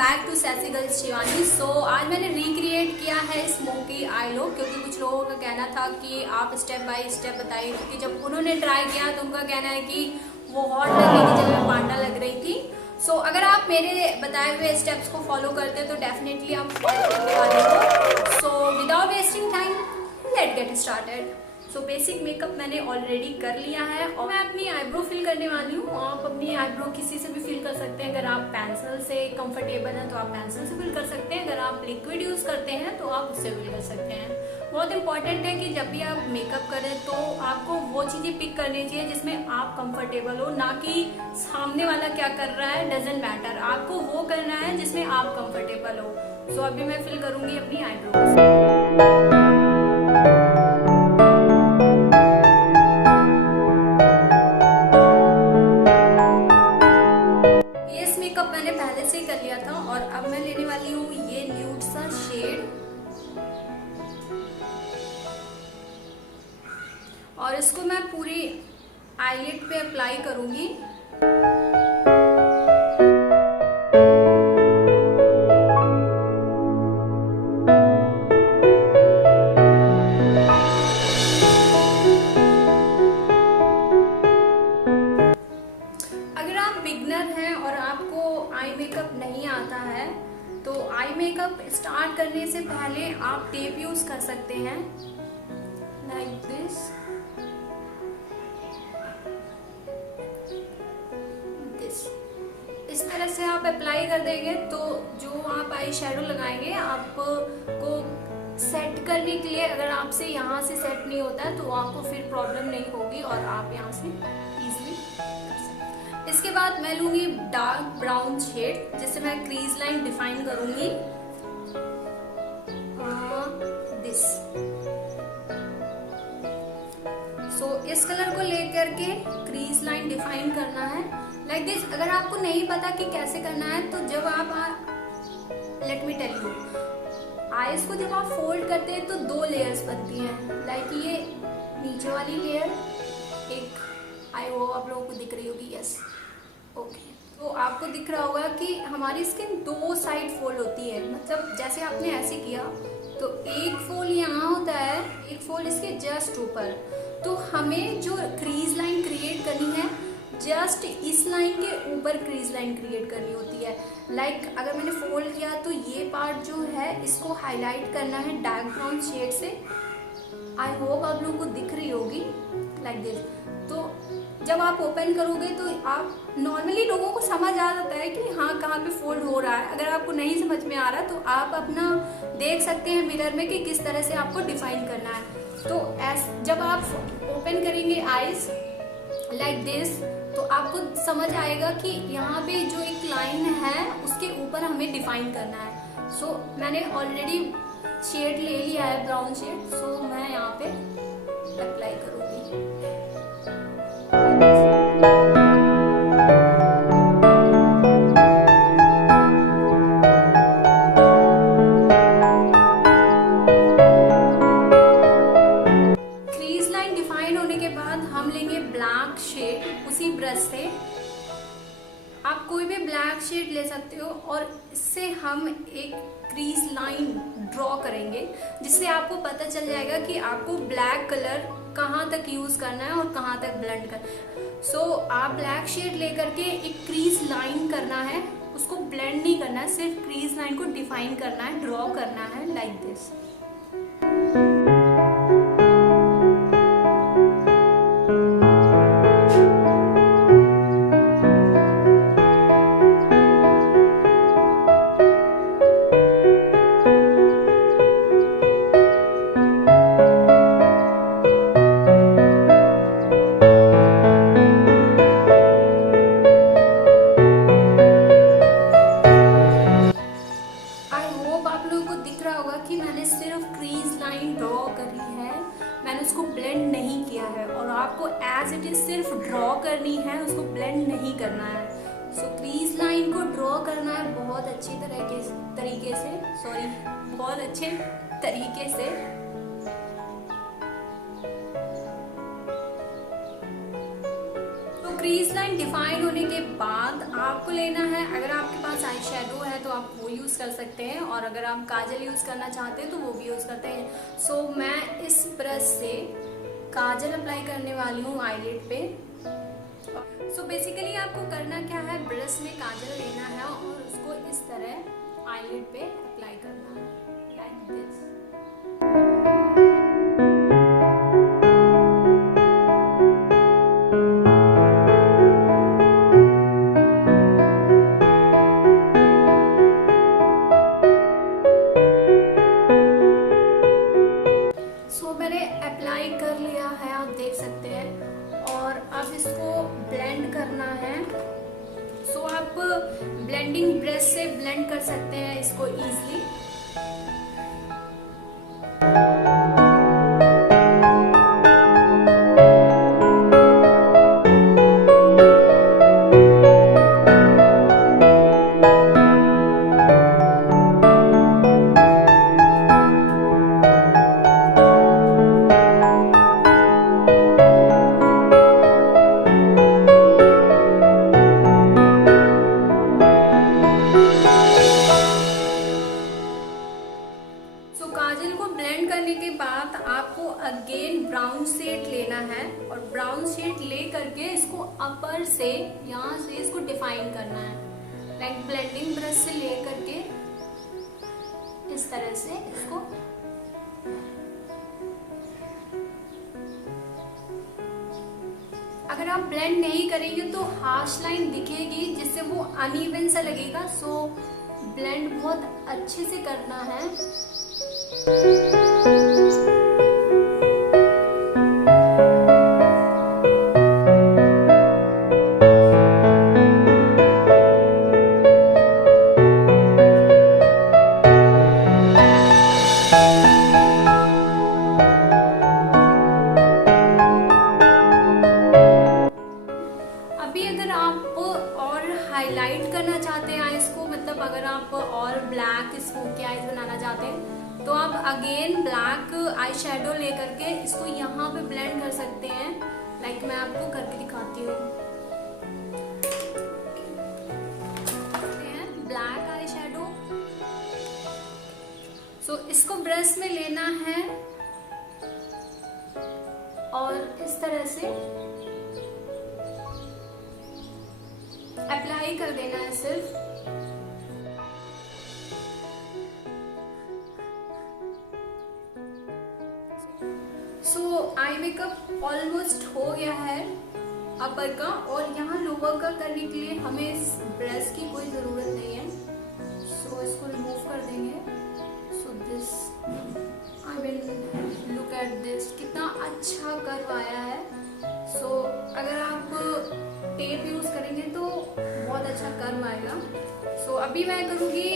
Back to sassy girls Shivani. So आज मैंने recreate किया है स्मोकी आई लुक, क्योंकि कुछ लोगों का कहना था कि आप स्टेप बाय स्टेप बताइए, क्योंकि जब उन्होंने ट्राई किया तो उनका कहना है कि वो हॉट लगने की जगह पांडा लग रही थी। सो अगर आप मेरे बताए हुए स्टेप्स को फॉलो करते तो डेफिनेटली आप हॉट लगने वाले हो। So without wasting time let get started. So basic makeup मैंने ऑलरेडी कर लिया है और मैं अपनी आईब्रो फिल करने वाली हूँ। आप अपनी आईब्रो किसी से भी फिल कर सकते हैं। अगर आप पेंसिल से कंफर्टेबल हैं तो आप पेंसिल से फिल कर सकते हैं। अगर आप लिक्विड यूज करते हैं तो आप उससे फिल कर सकते हैं। बहुत इंपॉर्टेंट है कि जब भी आप मेकअप करें तो आपको वो चीजें पिक करनी चाहिए जिसमें आप कंफर्टेबल हो, ना कि सामने वाला क्या कर रहा है डजेंट मैटर। आपको वो करना है जिसमें आप कंफर्टेबल हो। सो अभी मैं फिल करूंगी अपनी आईब्रो। मैंने पहले से ही कर लिया था और अब मैं लेने वाली हूँ ये न्यूड सा शेड और इसको मैं पूरी आईलिड पे अप्लाई करूंगी। अगर आप बिगनर हैं और आपको आई मेकअप नहीं आता है तो आई मेकअप स्टार्ट करने से पहले आप टेप यूज कर सकते हैं, लाइक दिस। इस तरह से आप अप्लाई कर देंगे तो जो आप आई शेडो लगाएंगे आपको सेट करने के लिए, अगर आपसे यहाँ से सेट नहीं होता है तो आपको फिर प्रॉब्लम नहीं होगी और आप यहाँ से इजीली कर सकते हैं। इसके बाद मैं लूंगी डार्क ब्राउन शेड जिससे मैं क्रीज लाइन डिफाइन करूंगी। दिस इस कलर को लेकर के क्रीज लाइन डिफाइन करना है, लाइक दिस। अगर आपको नहीं पता कि कैसे करना है तो जब आप let me tell you, eyes को जब आप फोल्ड करते हैं तो दो लेयर्स बनती हैं। लाइक ये नीचे वाली लेयर, एक आई वो आप लोगों को दिख रही होगी, यस ओके। तो आपको दिख रहा होगा कि हमारी स्किन दो साइड फोल्ड होती है। मतलब जैसे आपने ऐसे किया तो एक फोल्ड यहाँ होता है, एक फोल्ड इसके जस्ट ऊपर। तो हमें जो क्रीज लाइन क्रिएट करनी है जस्ट इस लाइन के ऊपर क्रीज लाइन क्रिएट करनी होती है। लाइक अगर मैंने फोल्ड किया तो ये पार्ट जो है इसको हाईलाइट करना है डार्क ब्राउन शेड से। आई होप आप लोगों को दिख रही होगी, लाइक दिस। तो जब आप ओपन करोगे तो आप नॉर्मली लोगों को समझ आ जाता है कि हाँ कहाँ पे फोल्ड हो रहा है। अगर आपको नहीं समझ में आ रहा तो आप अपना देख सकते हैं मिरर में कि किस तरह से आपको डिफाइन करना है। तो जब आप ओपन करेंगे आईज लाइक दिस तो आपको समझ आएगा कि यहाँ पे जो एक लाइन है उसके ऊपर हमें डिफाइन करना है। सो मैंने ऑलरेडी शेड ले लिया है ब्राउन शेड, सो मैं यहाँ पे अप्लाई करूंगी। क्रीज लाइन डिफाइन होने के बाद हम लेंगे ब्लैक शेड उसी ब्रश से। आप कोई भी ब्लैक शेड ले सकते हो और इससे हम एक क्रीज लाइन ड्रॉ करेंगे जिससे आपको पता चल जाएगा कि आपको ब्लैक कलर कहाँ तक यूज करना है और कहाँ तक ब्लेंड करना है। सो आप ब्लैक शेड लेकर के एक क्रीज लाइन करना है, उसको ब्लेंड नहीं करना है, सिर्फ क्रीज लाइन को डिफाइन करना है, ड्रॉ करना है, लाइक दिस। कि मैंने सिर्फ क्रीज लाइन ड्रॉ करी है, मैंने उसको ब्लेंड नहीं किया है और आपको एज इट इज सिर्फ ड्रॉ करनी है, उसको ब्लेंड नहीं करना है। सो क्रीज लाइन को ड्रॉ करना है बहुत अच्छी तरीके से, बहुत अच्छे तरीके से। क्रीज लाइन डिफाइन होने के बाद आपको लेना है, अगर आपके पास आई शेडो है तो आप वो यूज कर सकते हैं, और अगर आप काजल यूज करना चाहते हैं तो वो भी यूज करते हैं। सो मैं इस ब्रश से काजल अप्लाई करने वाली हूँ आईलिड पे। सो बेसिकली आपको करना क्या है, ब्रश में काजल लेना है और उसको इस तरह आईलिड पे अप्लाई करना है, लाइक दिस। मैंने अप्लाई कर लिया है, आप देख सकते हैं, और अब इसको ब्लेंड करना है। सो आप ब्लेंडिंग ब्रश से ब्लेंड कर सकते हैं इसको इजीली। काजल को ब्लेंड करने के बाद आपको अगेन ब्राउन शेड लेना है, और ब्राउन शेड ले करके इसको अपर से यहाँ से इसको डिफाइन करना है, लाइक ब्लेंडिंग ब्रश से ले करके इस तरह से इसको। अगर आप ब्लेंड नहीं करेंगे तो हार्श लाइन दिखेगी जिससे वो अनइवन सा लगेगा। सो ब्लेंड बहुत अच्छे से करना है। अभी अगर आप और हाईलाइट करना चाहते हैं आईज को, मतलब अगर आप और ब्लैक स्मोकी आईज बनाना चाहते हैं तो आप अगेन ब्लैक आई शेडो लेकर के इसको यहाँ पे ब्लेंड कर सकते हैं, लाइक मैं आपको करके दिखाती हूँ। Black eye shadow. सो इसको ब्रश में लेना है और इस तरह से अप्लाई कर देना है सिर्फ। सो आई मेकअप ऑलमोस्ट हो गया है अपर का, और यहाँ लोअर का करने के लिए हमें इस ब्रश की कोई जरूरत नहीं है। सो इसको रिमूव कर देंगे। So this I mean look at this, कितना अच्छा कर्व आया है। सो अगर आप टेप यूज करेंगे तो बहुत अच्छा कर्व आएगा। सो अभी मैं करूँगी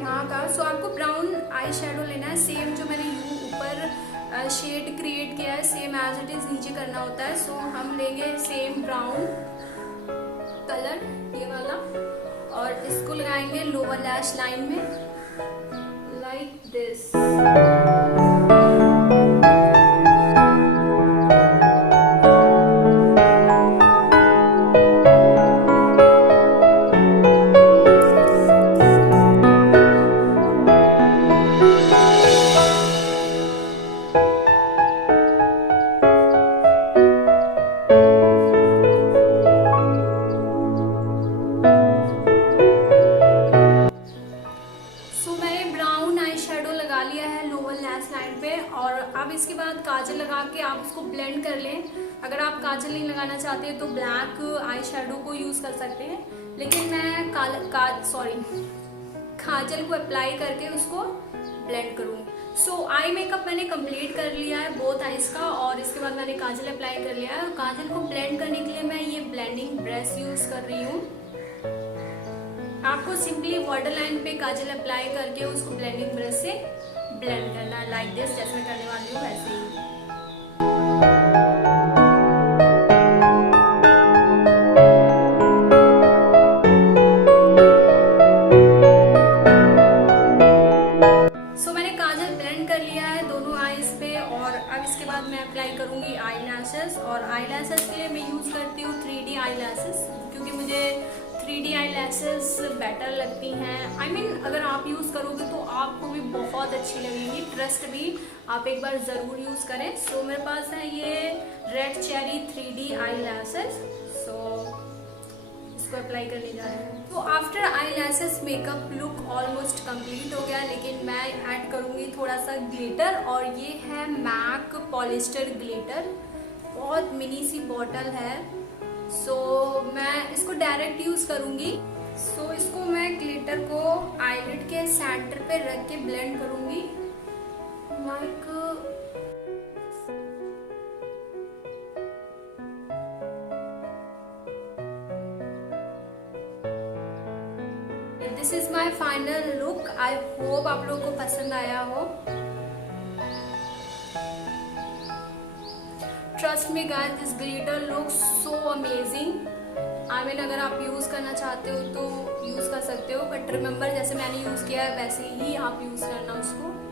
यहाँ का। सो आपको ब्राउन आई शेडो लेना है, सेम जो मैंने ऊपर शेड क्रिएट किया है सेम एज इट इज नीचे करना होता है। सो हम लेंगे सेम ब्राउन कलर ये वाला, और इसको लगाएंगे लोअर लैश लाइन में, लाइक दिस। और अब इसके बाद काजल लगा के आप उसको ब्लेंड कर लें। अगर आप काजल नहीं लगाना चाहते तो ब्लैक आई शेडो को यूज कर सकते हैं, लेकिन मैं काजल को अप्लाई करके उसको ब्लेंड करूँगी। सो आई मेकअप मैंने कंप्लीट कर लिया है बोथ आईज का, और इसके बाद मैंने काजल अप्लाई कर लिया है। काजल को ब्लेंड करने के लिए मैं ये ब्लेंडिंग ब्रश यूज कर रही हूँ। आपको सिंपली वाटर लाइन पे काजल अप्लाई करके उसको ब्लेंडिंग ब्रश से ब्लेंड करना है, लाइक दिस, जैसे मैं करने वाली हूँ वैसे ही। सो मैंने काजल ब्लेंड कर लिया है दोनों आई इस पे। और अब इसके बाद मैं अप्लाई करूंगी आई लैशेस, और आई लैशेस के लिए मैं यूज़ करती हूँ 3D आई लैशेस, क्योंकि मुझे 3D आई लैशेस बेटर लगती हैं। I mean, अगर आप यूज़ करोगे तो आपको भी बहुत अच्छी लगेगी, ट्रस्ट भी, आप एक बार ज़रूर यूज़ करें। सो मेरे पास है ये red cherry 3D eye lashes. सो इसको अप्लाई करने जा रहे हैं। तो after eye lashes makeup look almost complete हो गया, लेकिन मैं ऐड करूँगी थोड़ा सा ग्लिटर, और ये है मैक पॉलिस्टर ग्लिटर, बहुत मिनी सी बॉटल है। सो मैं इसको डायरेक्ट यूज़ करूँगी। सो इसको मैं ग्लिटर को आईलिड के सेंटर पे रख के ब्लेंड करूँगी। This is my final look. I hope आप लोगों को पसंद आया हो। Trust me guys, this glitter looks so amazing. I mean, अगर आप यूज़ करना चाहते हो तो यूज़ कर सकते हो, बट रिमेंबर जैसे मैंने यूज़ किया है वैसे ही आप यूज़ करना उसको।